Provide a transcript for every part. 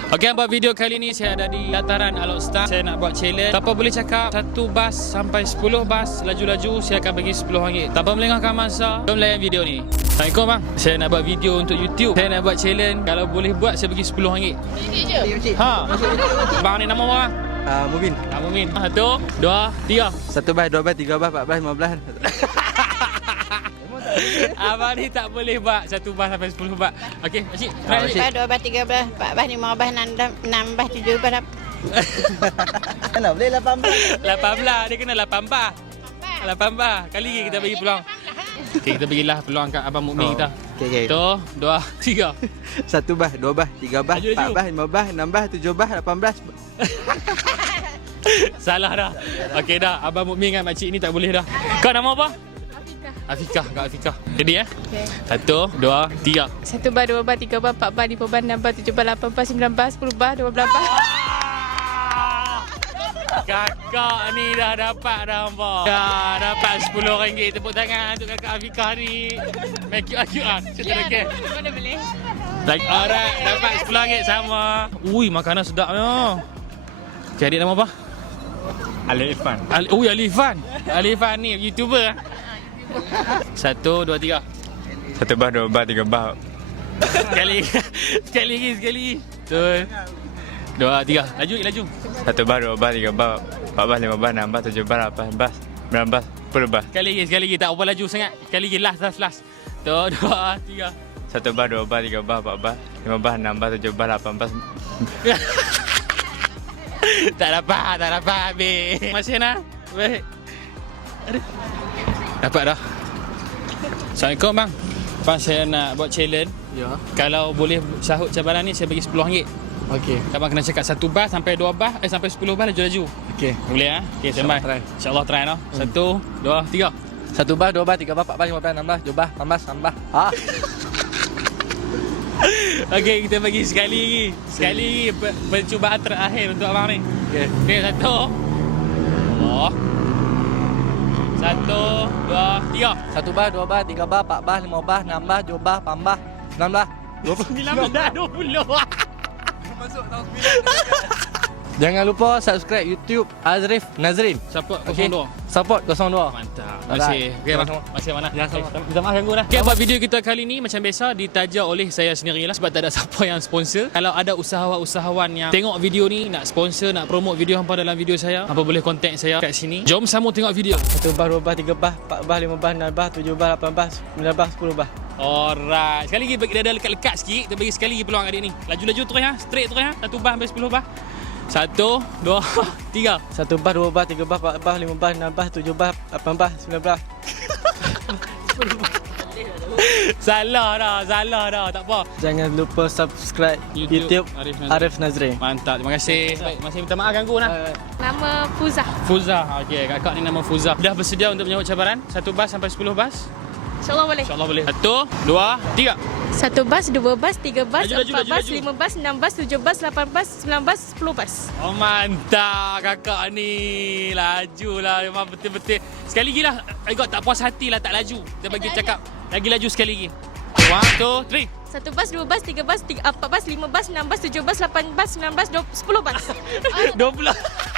Okey, buat video kali ni saya ada di dataran Alok Star. Saya nak buat challenge. Tanpa boleh cakap, 1 bas sampai 10 bas laju-laju saya akan bagi RM10. Tanpa melengahkan masa, jom layan video ni. Assalamualaikum bang. Saya nak buat video untuk YouTube. Saya nak buat challenge. Kalau boleh buat, saya bagi RM10. Ha. Bang ni nama bang? Mubin. Mumin. 1, 2, 3. 1 bas, 2 bas, 3 bas, 4 bas, 15. Abang ni tak boleh buat 1 bas sampai 10 bas. Okey, Makcik. Try Makcik. 2 bas, 3 bas, 4 bas, 5 bas, 6 bas, 7 bas. Mana boleh 18 bas? 18. Dia kena 8 bas. 8 bas. Kali lagi kita bagi peluang. Okey, kita bagilah peluang kat Abang Mukmin kita. Okey. 1, 2, 3. 1 bas, 2 bas, 3 bas, Laju, 4 bas, 5 bas, 6 bas, 7 bas, 18. Salah dah. Okey dah. Abang Mukmin dengan makcik ni tak boleh dah. Kau nama apa? Afikah. Kak Afikah. Ready ya? Okey. 1, 2, 3. 1 bas, 2 bas, 3 bas, 4 bas, 5 bas, 6 bas, 7 bas, 8 bas, 9 bas, 10 bas, 12 bas. Kakak ni dah dapat dah apa? Dah dapat RM10. Tepuk tangan untuk kakak Afikah ni. Make you cute ah. Cerita okey. Mana boleh? Like alright, dapat RM10 sama. Ui, makanan sedapnya. Okay, adik nama apa? Ali Irfan. Alifan. Alifan ni YouTuber. 1, 2, 3. 1 bas, 2 bas, 3 bas. Sekali lagi. 1, 2, 3. Laju. 1 bas, 2 bas, 3 bas, 4 bas, 5 bas, 6 bas, 7 bas, 8 bas, 9 bas, 10 bas. Sekali lagi. Tak apa laju sangat. Sekali lagi. Last. 1, 2, 3. 1 bas, 2 bas, 3 bas, 4 bas, 5 bas, 6 bas, 7 bas, 8 bas. Tak dapat habis. Masih nak? Baik. Aduh. Dapat dah. Assalamualaikum bang. Bang, saya nak buat challenge. Ya. Kalau boleh sahut cabaran ni, saya bagi RM10. Okey. Abang kena cakap 1 bas sampai 2 bas, sampai 10 bas laju-laju. Okey. Boleh ah? Okey, standby. Try. InsyaAllah try noh. 1, 2, 3. 1 bas, 2 bas, 3 bas, 4 bas, 5 bas, 6 bas, 7 bas, 8 bas, 9 bas. Okey, kita bagi sekali lagi. Sekali lagi percubaan terakhir untuk abang ni. Okey. Okey, 1. Allah. 1, 2, 3. 1 bas, 2 bas, 3 bas, 4 bas, 5 bas, 6 bas, 7 bas, 8 bas, 9 bas. 19 dah 20. Masuk tahun 9. Jangan lupa subscribe YouTube Azrif Nazrin. Support 02. Okey. Support 02. Mantap. Alright. Okey bang. Sama-sama. Masih mana? Ya, sama. Minta maaf ganggu dah. Okey, buat video kita kali ni macam biasa ditaja oleh saya sendirilah sebab tak ada siapa yang sponsor. Kalau ada usahawan-usahawan yang tengok video ni nak sponsor, nak promote video hampa dalam video saya, hampa boleh contact saya kat sini. Jom sama tengok video. 1 bas, 2 bas, 3 bas, 4 bas, 5 bas, 6 bas, 7 bas, 8 bas, 9 bas, 10 bas. Alright. Sekali lagi bagi dia lekat-lekat sikit, kita bagi sekali lagi peluang adik ni. Laju-laju terus ya, straight terus ya. 1 bas sampai 10 bas. 1, 2, 3. 1 bas, 2 bas, 3 bas, 4 bas, 5 bas, 6 bas, 7 bas, 8 bas, 9 bas. Salah dah. Tak apa. Jangan lupa subscribe YouTube Arif Nazrin. Mantap. Terima kasih. Baik, masih minta maaf ganggu nah. Nama Fuzah. Fuzah. Okey, kakak ni nama Fuzah. Dah bersedia untuk menyambut cabaran? 1 bas sampai 10 bas? InsyaAllah boleh. InsyaAllah boleh. 1, 2, 3. 1 bas, 2 bas, 3 bas, Laju, 4 bas, laju. 5 bas, 6 bas, 7 bas, 8 bas, 9 bas, 10 bas. Oh mantap kakak ni. Laju lah memang betul-betul. Sekali lagi lah. Agak tak puas hati lah tak laju. Kita bagi cakap. Lagi laju sekali lagi. 1, 2, 3. 1 bas, 2 bas, 3 bas, 4 bas, 5 bas, 6 bas, 7 bas, 8 bas, 9 bas, 10 bas. 20.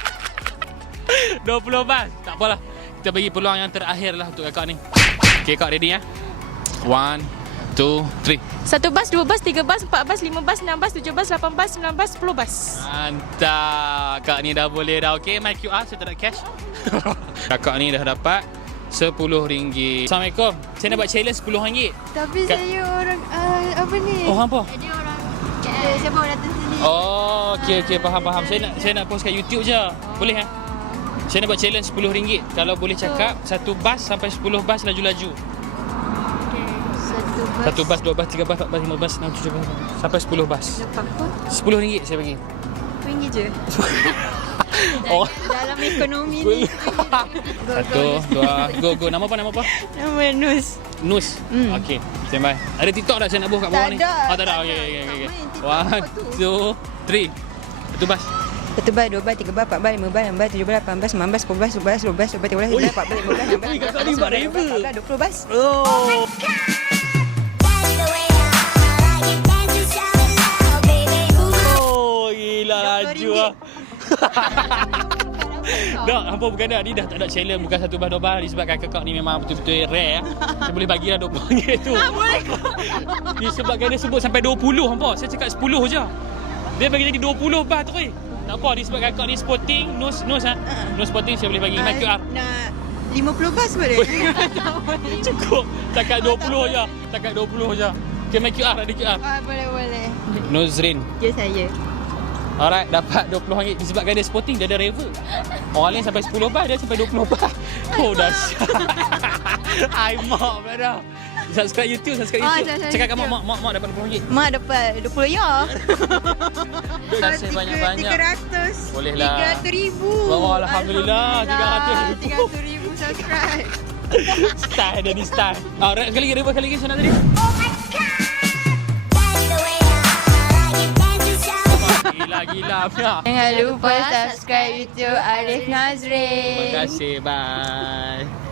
20 bas. Tak apalah. Kita bagi peluang yang terakhir lah untuk kakak ni. Okay, kak ready ya? 1, 2, 3. 1 bas, 2 bas, 3 bas, 4 bas, 5 bas, 6 bas, 7 bas, 8 bas, 9 bas, 10 bas. Mantap. Kak ni dah boleh dah. Okey, my QR saya tak ada cash. Kakak ni dah dapat RM10. Assalamualaikum. Saya nak buat challenge RM10. Tapi saya orang apa ni? Orang apa? Dia orang KL. Saya baru datang sini. Oh, okey faham. Saya nak post kat YouTube je. Boleh eh? Saya nak buat challenge RM10. Kalau boleh cakap 1 bas sampai 10 bas laju-laju. Okey. 1 bas, 2 bas, 3 bas, 4 bas, 5 bas, 6 7 bas sampai 10 bas. Dapat apa? RM10 saya bagi. RM10 je. Oh. Dalam ekonomi ni. 1, 2, go. Nama apa? Nama Nus. Nus. Okey, standby. Ada TikTok tak saya nak buat kat bawah ni? Tak ada. Oh, tak ada. Okey. main TikTok 1, 2, 3. 1 bas. 1 bas, 2 bas, 3 bas, 4 bas, 5 bas, 6 bas, 7 bas, 8 bas, 9 bas, 10 bas, 11 bas, 12 bas, 13 bas, 14 bas, 15 bas, 16 bas, 17 bas, 20 bas. Oh. Laju lah. Dah, hampa bukan dah. Ni dah tak ada challenge. Bukan 1 bas 2 bas. Disebabkan kakak ni memang betul-betul rare. Saya boleh bagilah RM20 tu. Boleh. Disebabkan dia sebut sampai 20 hampa. Saya cakap 10 je. Dia bagi lagi 20 bas tu. Tak apa, disebabkan kakak ni sporting. Nose sporting saya boleh bagi. Mic QR. Nak 50 bas boleh? Cukup. Cakap 20 je. Cakap 20 je. Okay, mic QR. Ada QR. Boleh. Nozrin. Ya saya. Alright, dapat RM20 disebabkan dia sporting, dia ada rival. Orang lain sampai 10 bas, dia sampai 20 bas. Oh, dahsyat. I mak dah. Subscribe YouTube. Cakap kat mak dapat RM20. Mak dapat 20 ya. Terima kasih banyak-banyak. 300. Boleh lah. 300,000. Oh, Alhamdulillah. 300,000 subscribe. Style dia ni, style. Alright, sekali lagi sana tadi. Gila. Jangan lupa subscribe YouTube Arif Nazrin. Terima kasih. Bye.